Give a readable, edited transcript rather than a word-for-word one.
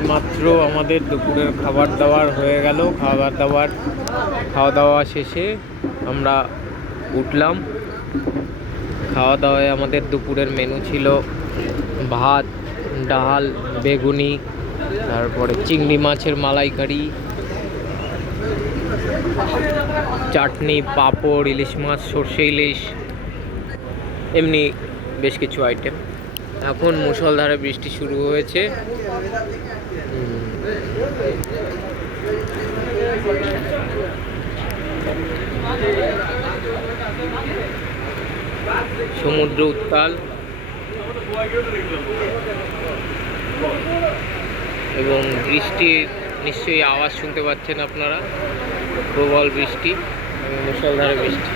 মাত্র আমাদের দুপুরের খাবার দাবার হয়ে গেল। খাওয়া দাওয়া শেষে আমরা উঠলাম। খাওয়া দাওয়ায় আমাদের দুপুরের মেনু ছিল ভাত, ডাল, বেগুনি, তারপরে চিংড়ি মাছের মালাইকারি, চাটনি, পাঁপড়, ইলিশ মাছ, সর্ষে ইলিশ, এমনি বেশ কিছু আইটেম। এখন মুষলধারে বৃষ্টি শুরু হয়েছে। সমুদ্র উত্তাল এবং বৃষ্টির নিশ্চয়ই আওয়াজ শুনতে পাচ্ছেন আপনারা। প্রবল বৃষ্টি এবং মুষলধারে বৃষ্টি।